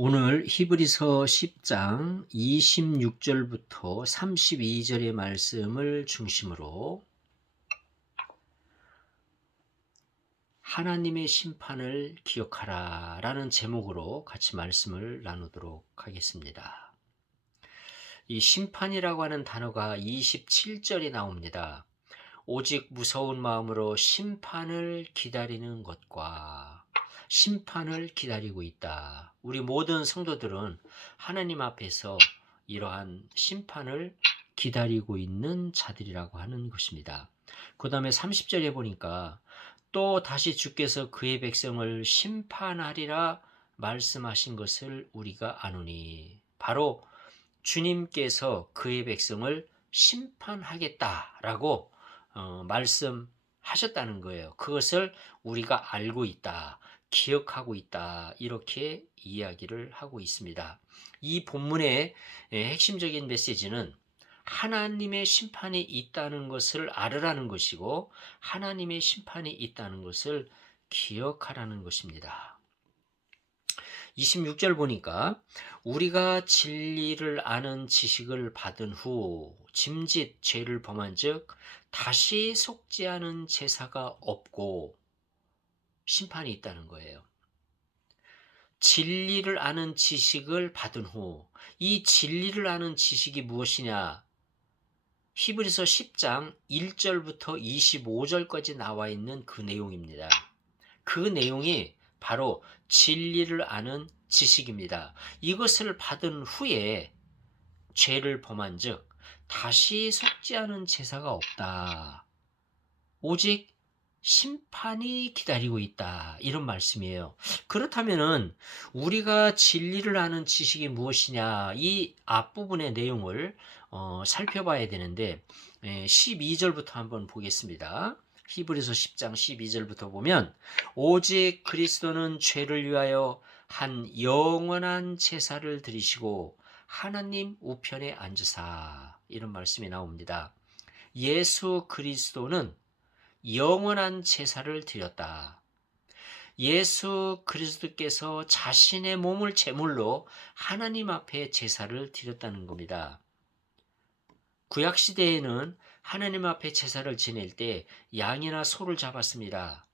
오늘 히브리서 10장 26절부터 32절의 말씀을 중심으로 하나님의 심판을 기억하라 라는 제목으로 같이 말씀을 나누도록 하겠습니다. 이 심판이라고 하는 단어가 27절이 나옵니다. 오직 무서운 마음으로 심판을 기다리는 것과 심판을 기다리고 있다. 우리 모든 성도들은 하나님 앞에서 이러한 심판을 기다리고 있는 자들이라고 하는 것입니다. 그 다음에 30절에 보니까 또 다시 주께서 그의 백성을 심판하리라 말씀하신 것을 우리가 아노니 바로 주님께서 그의 백성을 심판하겠다라고 어, 말씀하셨다는 거예요. 그것을 우리가 알고 있다. 기억하고 있다. 이렇게 이야기를 하고 있습니다. 이 본문의 핵심적인 메시지는 하나님의 심판이 있다는 것을 알으라는 것이고 하나님의 심판이 있다는 것을 기억하라는 것입니다. 26절 보니까 우리가 진리를 아는 지식을 받은 후 짐짓 죄를 범한 즉 다시 속지 않은 제사가 없고 심판이 있다는 거예요. 진리를 아는 지식을 받은 후 이 진리를 아는 지식이 무엇이냐? 히브리서 10장 1절부터 25절까지 나와 있는 그 내용입니다. 그 내용이 바로 진리를 아는 지식입니다. 이것을 받은 후에 죄를 범한 즉 다시 속지 않은 제사가 없다. 오직 심판이 기다리고 있다. 이런 말씀이에요. 그렇다면은 우리가 진리를 아는 지식이 무엇이냐? 이 앞부분의 내용을 어, 살펴봐야 되는데 12절부터 한번 보겠습니다. 히브리서 10장 12절부터 보면 오직 그리스도는 죄를 위하여 한 영원한 제사를 드리시고 하나님 우편에 앉으사 이런 말씀이 나옵니다. 예수 그리스도는 영원한 제사를 드렸다. 예수 그리스도께서 자신의 몸을 제물로 하나님 앞에 제사를 드렸다는 겁니다. 구약 시대에는 하나님 앞에 제사를 지낼 때 양이나 소를 잡았습니다.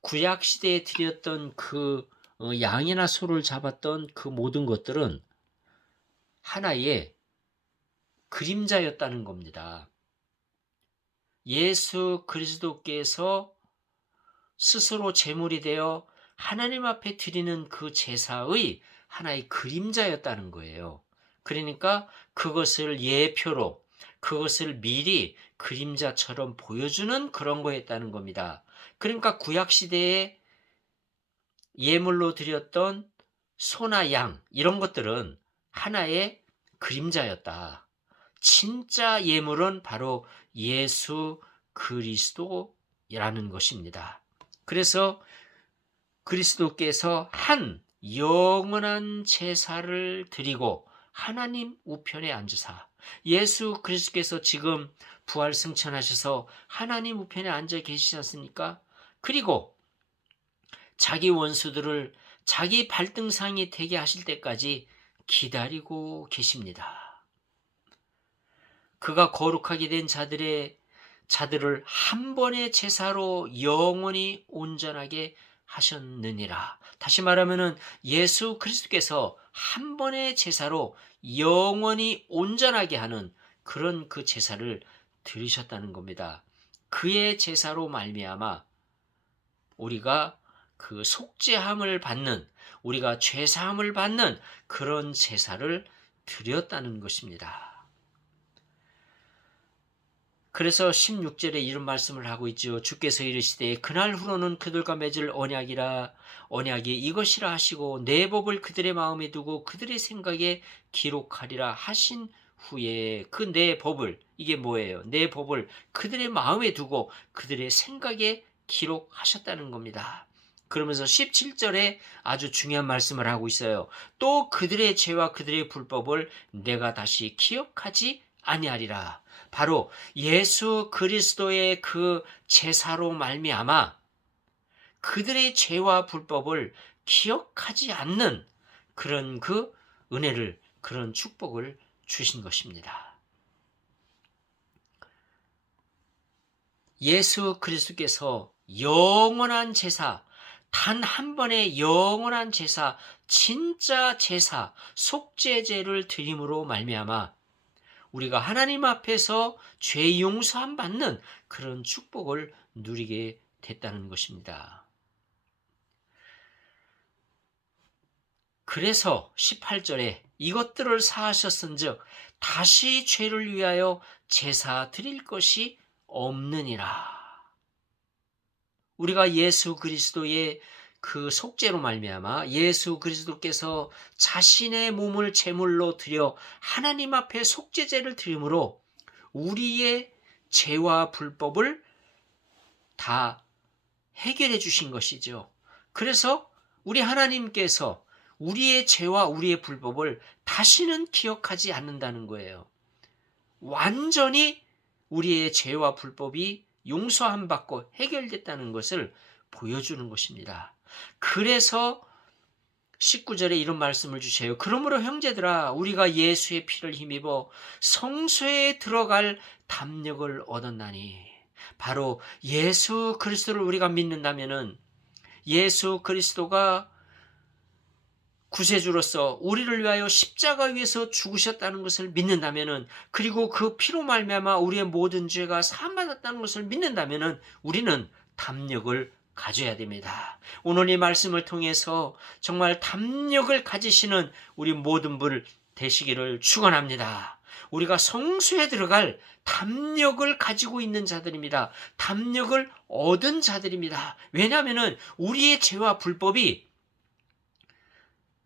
구약 시대에 드렸던 그 어, 양이나 소를 잡았던 그 모든 것들은 하나의 그림자였다는 겁니다. 예수 그리스도께서 스스로 제물이 되어 하나님 앞에 드리는 그 제사의 하나의 그림자였다는 거예요. 그러니까 그것을 예표로 그것을 미리 그림자처럼 보여주는 그런 거였다는 겁니다. 그러니까 구약 시대에 예물로 드렸던 소나 양 이런 것들은 하나의 그림자였다. 진짜 예물은 바로 예수 그리스도라는 것입니다. 그래서 그리스도께서 한 영원한 제사를 드리고 하나님 우편에 앉으사 예수 그리스도께서 지금 부활 승천하셔서 하나님 우편에 앉아 계시지 않습니까? 그리고 자기 원수들을 자기 발등상이 되게 하실 때까지 기다리고 계십니다. 그가 거룩하게 된 자들의 자들을 한 번의 제사로 영원히 온전하게 하셨느니라. 다시 말하면은 예수 그리스도께서 한 번의 제사로 영원히 온전하게 하는 그런 그 제사를 드리셨다는 겁니다. 그의 제사로 말미암아 우리가 그 속죄함을 받는 우리가 죄 사함을 받는 그런 제사를 드렸다는 것입니다. 그래서 16절에 이런 말씀을 하고 있죠. 주께서 이르시되 그날 후로는 그들과 맺을 언약이라 언약이 이것이라 하시고 내 법을 그들의 마음에 두고 그들의 생각에 기록하리라 하신 후에 그 내 법을 이게 뭐예요? 내 법을 그들의 마음에 두고 그들의 생각에 기록하셨다는 겁니다. 그러면서 17절에 아주 중요한 말씀을 하고 있어요. 또 그들의 죄와 그들의 불법을 내가 다시 기억하지 아니하리라. 바로 예수 그리스도의 그 제사로 말미암아 그들의 죄와 불법을 기억하지 않는 그런 그 은혜를 그런 축복을 주신 것입니다. 예수 그리스도께서 영원한 제사, 단 한 번의 영원한 제사, 진짜 제사, 속죄제를 드림으로 말미암아 우리가 하나님 앞에서 죄 용서함 받는 그런 축복을 누리게 됐다는 것입니다. 그래서 18절에 이것들을 사하셨은즉 다시 죄를 위하여 제사 드릴 것이 없느니라. 우리가 예수 그리스도의 그 속죄로 말미암아 예수 그리스도께서 자신의 몸을 제물로 드려 하나님 앞에 속죄제를 드림으로 우리의 죄와 불법을 다 해결해 주신 것이죠. 그래서 우리 하나님께서 우리의 죄와 우리의 불법을 다시는 기억하지 않는다는 거예요. 완전히 우리의 죄와 불법이 용서함 받고 해결됐다는 것을 보여주는 것입니다. 그래서 19절에 이런 말씀을 주세요. 그러므로 형제들아 우리가 예수의 피를 힘입어 성소에 들어갈 담력을 얻었나니 바로 예수 그리스도를 우리가 믿는다면은 예수 그리스도가 구세주로서 우리를 위하여 십자가 위에서 죽으셨다는 것을 믿는다면은 그리고 그 피로 말미암아 우리의 모든 죄가 사함받았다는 것을 믿는다면은 우리는 담력을 가져야 됩니다. 오늘 이 말씀을 통해서 정말 담력을 가지시는 우리 모든 분 되시기를 축원합니다. 우리가 성수에 들어갈 담력을 가지고 있는 자들입니다. 담력을 얻은 자들입니다. 왜냐하면 우리의 죄와 불법이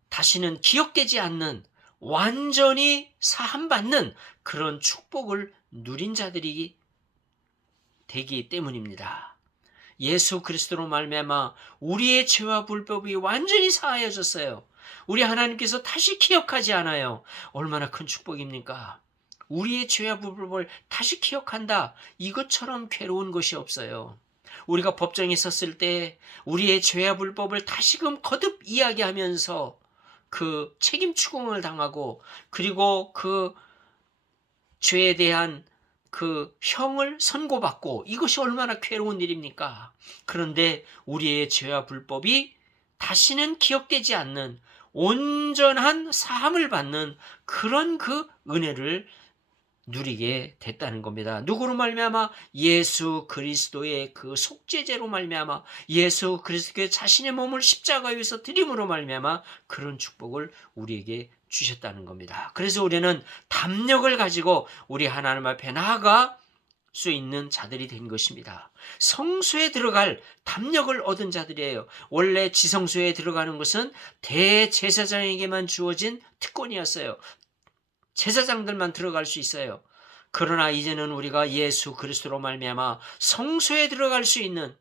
다시는 기억되지 않는 완전히 사함받는 그런 축복을 누린 자들이 되기 때문입니다. 예수 그리스도로 말미암아 우리의 죄와 불법이 완전히 사하여졌어요. 우리 하나님께서 다시 기억하지 않아요. 얼마나 큰 축복입니까? 우리의 죄와 불법을 다시 기억한다. 이것처럼 괴로운 것이 없어요. 우리가 법정에 섰을 때 우리의 죄와 불법을 다시금 거듭 이야기하면서 그 책임 추궁을 당하고 그리고 그 죄에 대한 그 형을 선고받고 이것이 얼마나 괴로운 일입니까? 그런데 우리의 죄와 불법이 다시는 기억되지 않는 온전한 사함을 받는 그런 그 은혜를 누리게 됐다는 겁니다. 누구로 말미암아 예수 그리스도의 그 속죄제로 말미암아 예수 그리스도의 자신의 몸을 십자가 위에서 드림으로 말미암아 그런 축복을 우리에게 주셨다는 겁니다. 그래서 우리는 담력을 가지고 우리 하나님 앞에 나아가 수 있는 자들이 된 것입니다. 성소에 들어갈 담력을 얻은 자들이에요. 원래 지성소에 들어가는 것은 대제사장에게만 주어진 특권이었어요. 제사장들만 들어갈 수 있어요. 그러나 이제는 우리가 예수 그리스도로 말미암아 성소에 들어갈 수 있는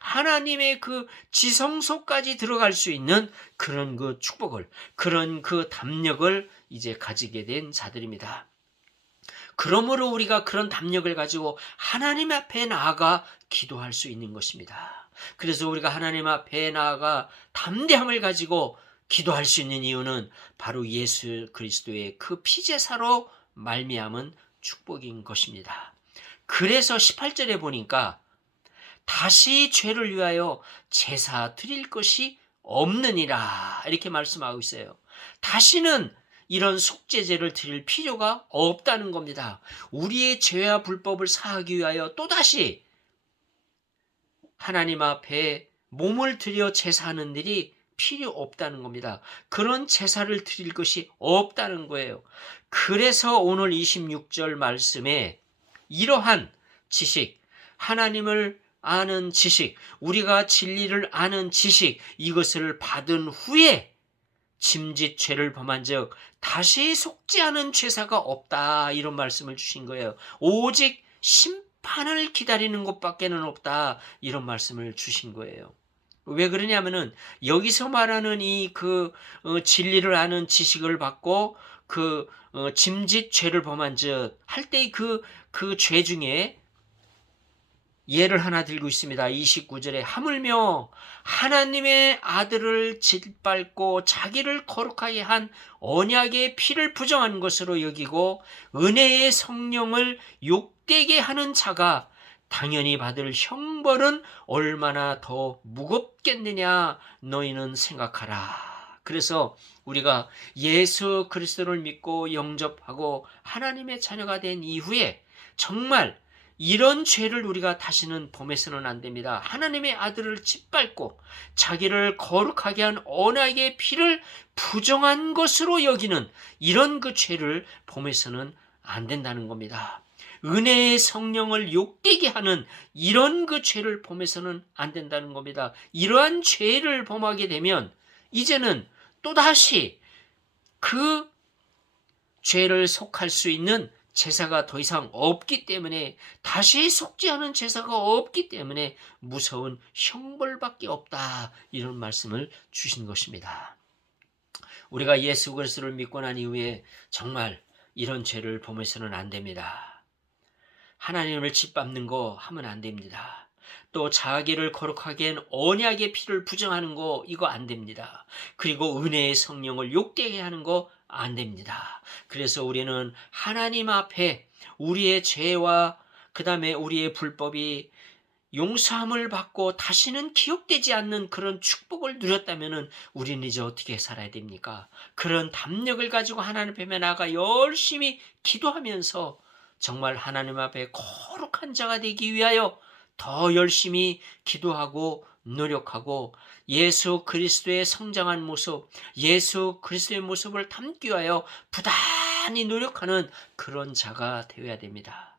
하나님의 그 지성소까지 들어갈 수 있는 그런 그 축복을 그런 그 담력을 이제 가지게 된 자들입니다. 그러므로 우리가 그런 담력을 가지고 하나님 앞에 나아가 기도할 수 있는 것입니다. 그래서 우리가 하나님 앞에 나아가 담대함을 가지고 기도할 수 있는 이유는 바로 예수 그리스도의 그 피제사로 말미암은 축복인 것입니다. 그래서 18절에 보니까 다시 죄를 위하여 제사 드릴 것이 없느니라 이렇게 말씀하고 있어요. 다시는 이런 속죄제를 드릴 필요가 없다는 겁니다. 우리의 죄와 불법을 사하기 위하여 또다시 하나님 앞에 몸을 들여 제사하는 일이 필요 없다는 겁니다. 그런 제사를 드릴 것이 없다는 거예요. 그래서 오늘 26절 말씀에 이러한 지식, 하나님을 아는 지식, 우리가 진리를 아는 지식, 이것을 받은 후에 짐짓 죄를 범한 적 다시 속죄하는 죄사가 없다. 이런 말씀을 주신 거예요. 오직 심판을 기다리는 것밖에는 없다. 이런 말씀을 주신 거예요. 왜 그러냐면은 여기서 말하는 이그 어, 진리를 아는 지식을 받고 그 어, 짐짓 죄를 범한 즉할 때의 그그 죄 중에 예를 하나 들고 있습니다. 29절에 하물며 하나님의 아들을 짓밟고 자기를 거룩하게 한 언약의 피를 부정한 것으로 여기고 은혜의 성령을 욕되게 하는 자가 당연히 받을 형벌은 얼마나 더 무겁겠느냐 너희는 생각하라. 그래서 우리가 예수 그리스도를 믿고 영접하고 하나님의 자녀가 된 이후에 정말 이런 죄를 우리가 다시는 범해서는 안 됩니다. 하나님의 아들을 짓밟고 자기를 거룩하게 한 언약의 피를 부정한 것으로 여기는 이런 그 죄를 범해서는 안 된다는 겁니다. 은혜의 성령을 욕되게 하는 이런 그 죄를 범해서는 안 된다는 겁니다. 이러한 죄를 범하게 되면 이제는 또다시 그 죄를 속할 수 있는 제사가 더 이상 없기 때문에 다시 않은 제사가 없기 때문에 무서운 형벌밖에 없다 이런 말씀을 주신 것입니다. 우리가 예수 그리스도를 믿고 난 이후에 정말 이런 죄를 범해서는 안 됩니다. 하나님을 짓밟는 거 하면 안 됩니다. 또 자기를 거룩하게 한 언약의 피를 부정하는 거 이거 안 됩니다. 그리고 은혜의 성령을 욕되게 하는 거 안 됩니다. 그래서 우리는 하나님 앞에 우리의 죄와 그 다음에 우리의 불법이 용서함을 받고 다시는 기억되지 않는 그런 축복을 누렸다면 우리는 이제 어떻게 살아야 됩니까? 그런 담력을 가지고 하나님 앞에 나가 열심히 기도하면서 정말 하나님 앞에 거룩한 자가 되기 위하여 더 열심히 기도하고 노력하고 예수 그리스도의 성장한 모습, 예수 그리스도의 모습을 담기 위하여 부단히 노력하는 그런 자가 되어야 됩니다.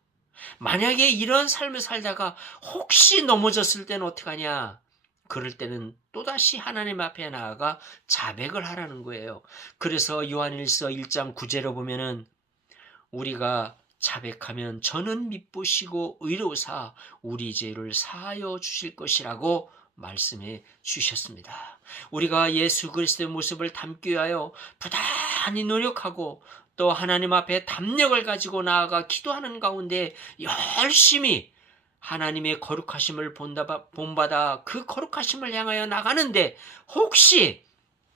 만약에 이런 삶을 살다가 혹시 넘어졌을 때는 어떡하냐? 그럴 때는 또다시 하나님 앞에 나아가 자백을 하라는 거예요. 그래서 요한일서 1장 9제로 보면은 우리가 자백하면 저는 미쁘시고 의로사 우리 죄를 사하여 주실 것이라고 말씀해 주셨습니다. 우리가 예수 그리스도의 모습을 담기 위하여 부단히 노력하고 또 하나님 앞에 담력을 가지고 나아가 기도하는 가운데 열심히 하나님의 거룩하심을 본다, 본받아 그 거룩하심을 향하여 나가는데 혹시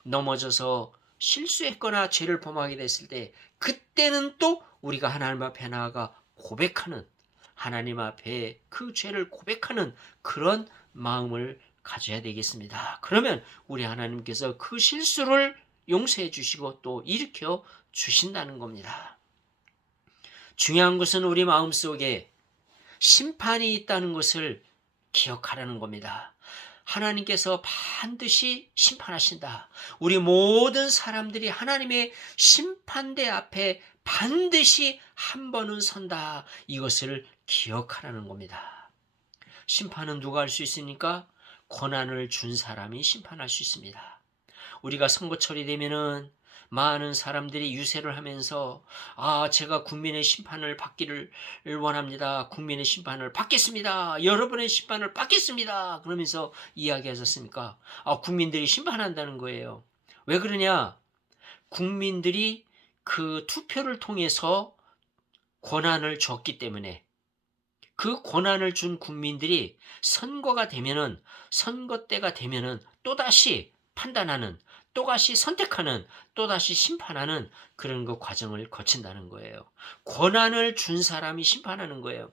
넘어져서 실수했거나 죄를 범하게 됐을 때 그때는 또 우리가 하나님 앞에 나아가 고백하는 하나님 앞에 그 죄를 고백하는 그런 마음을 가져야 되겠습니다. 그러면 우리 하나님께서 그 실수를 용서해 주시고 또 일으켜 주신다는 겁니다. 중요한 것은 우리 마음 속에 심판이 있다는 것을 기억하라는 겁니다. 하나님께서 반드시 심판하신다. 우리 모든 사람들이 하나님의 심판대 앞에 반드시 한 번은 선다. 이것을 기억하라는 겁니다. 심판은 누가 할 수 있습니까? 권한을 준 사람이 심판할 수 있습니다. 우리가 선거철이 되면은 많은 사람들이 유세를 하면서 아 제가 국민의 심판을 받기를 원합니다. 국민의 심판을 받겠습니다. 여러분의 심판을 받겠습니다. 그러면서 이야기하셨습니까? 아 국민들이 심판한다는 거예요. 왜 그러냐? 국민들이 그 투표를 통해서 권한을 줬기 때문에 그 권한을 준 국민들이 선거가 되면은 선거 때가 되면은 또다시 판단하는 또다시 선택하는 또다시 심판하는 그런 그 과정을 거친다는 거예요. 권한을 준 사람이 심판하는 거예요.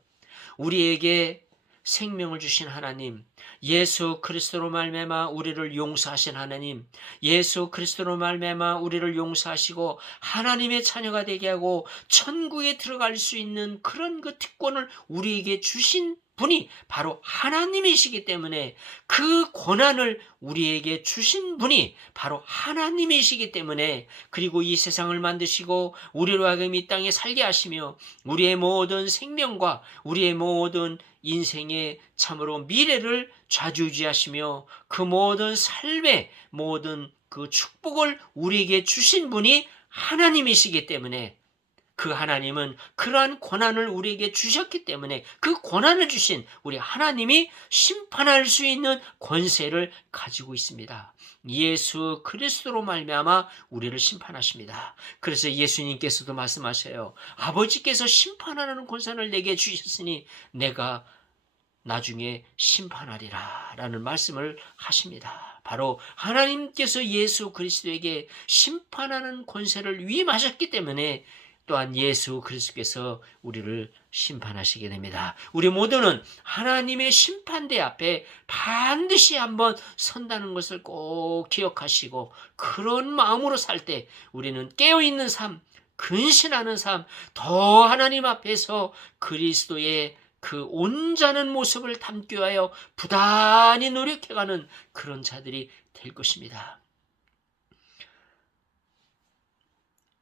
우리에게 생명을 주신 하나님, 예수 그리스도로 말미암아 우리를 용서하신 하나님, 예수 그리스도로 말미암아 우리를 용서하시고 하나님의 자녀가 되게 하고 천국에 들어갈 수 있는 그런 그 특권을 우리에게 주신 분이 바로 하나님이시기 때문에 그 권한을 우리에게 주신 분이 바로 하나님이시기 때문에 그리고 이 세상을 만드시고 우리로 하여금 이 땅에 살게 하시며 우리의 모든 생명과 우리의 모든 인생의 참으로 미래를 좌지우지하시며 그 모든 삶의 모든 그 축복을 우리에게 주신 분이 하나님이시기 때문에 그 하나님은 그러한 권한을 우리에게 주셨기 때문에 그 권한을 주신 우리 하나님이 심판할 수 있는 권세를 가지고 있습니다. 예수 그리스도로 말미암아 우리를 심판하십니다. 그래서 예수님께서도 말씀하세요. 아버지께서 심판하는 권세를 내게 주셨으니 내가 나중에 심판하리라 라는 말씀을 하십니다. 바로 하나님께서 예수 그리스도에게 심판하는 권세를 위임하셨기 때문에 또한 예수 그리스도께서 우리를 심판하시게 됩니다. 우리 모두는 하나님의 심판대 앞에 반드시 한번 선다는 것을 꼭 기억하시고 그런 마음으로 살 때 우리는 깨어있는 삶, 근신하는 삶, 더 하나님 앞에서 그리스도의 그 온전한 모습을 담기 위하여 부단히 노력해가는 그런 자들이 될 것입니다.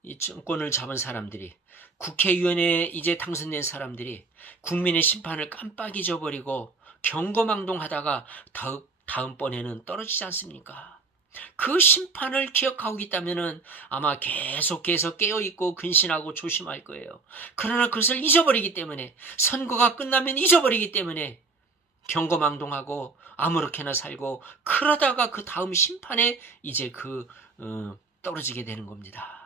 이 정권을 잡은 사람들이 국회의원에 이제 당선된 사람들이 국민의 심판을 깜빡 잊어버리고 경거망동하다가 다음, 다음번에는 떨어지지 않습니까? 그 심판을 기억하고 있다면 아마 계속해서 깨어있고 근신하고 조심할 거예요. 그러나 그것을 잊어버리기 때문에 선거가 끝나면 잊어버리기 때문에 경거망동하고 아무렇게나 살고 그러다가 그 다음 심판에 이제 그 어, 떨어지게 되는 겁니다.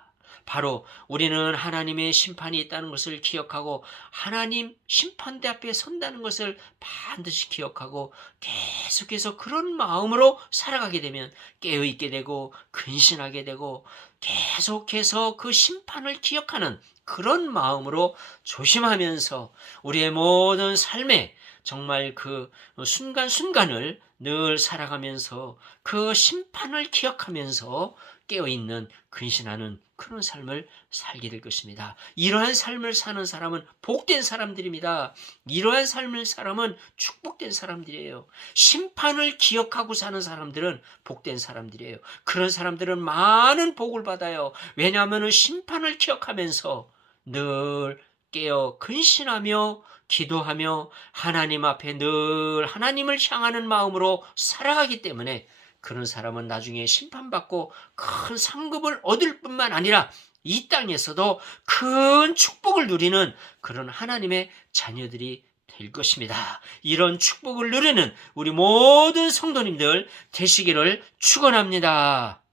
바로 우리는 하나님의 심판이 있다는 것을 기억하고 하나님 심판대 앞에 선다는 것을 반드시 기억하고 계속해서 그런 마음으로 살아가게 되면 깨어있게 되고 근신하게 되고 계속해서 그 심판을 기억하는 그런 마음으로 조심하면서 우리의 모든 삶에 정말 그 순간순간을 늘 살아가면서 그 심판을 기억하면서 깨어 있는 근신하는 그런 삶을 살게 될 것입니다. 이러한 삶을 사는 사람은 복된 사람들입니다. 이러한 삶을 사람은 축복된 사람들이에요. 심판을 기억하고 사는 사람들은 복된 사람들이에요. 그런 사람들은 많은 복을 받아요. 왜냐하면 심판을 기억하면서 늘 깨어 근신하며 기도하며 하나님 앞에 늘 하나님을 향하는 마음으로 살아가기 때문에 그런 사람은 나중에 심판받고 큰 상급을 얻을 뿐만 아니라 이 땅에서도 큰 축복을 누리는 그런 하나님의 자녀들이 될 것입니다. 이런 축복을 누리는 우리 모든 성도님들 되시기를 축원합니다.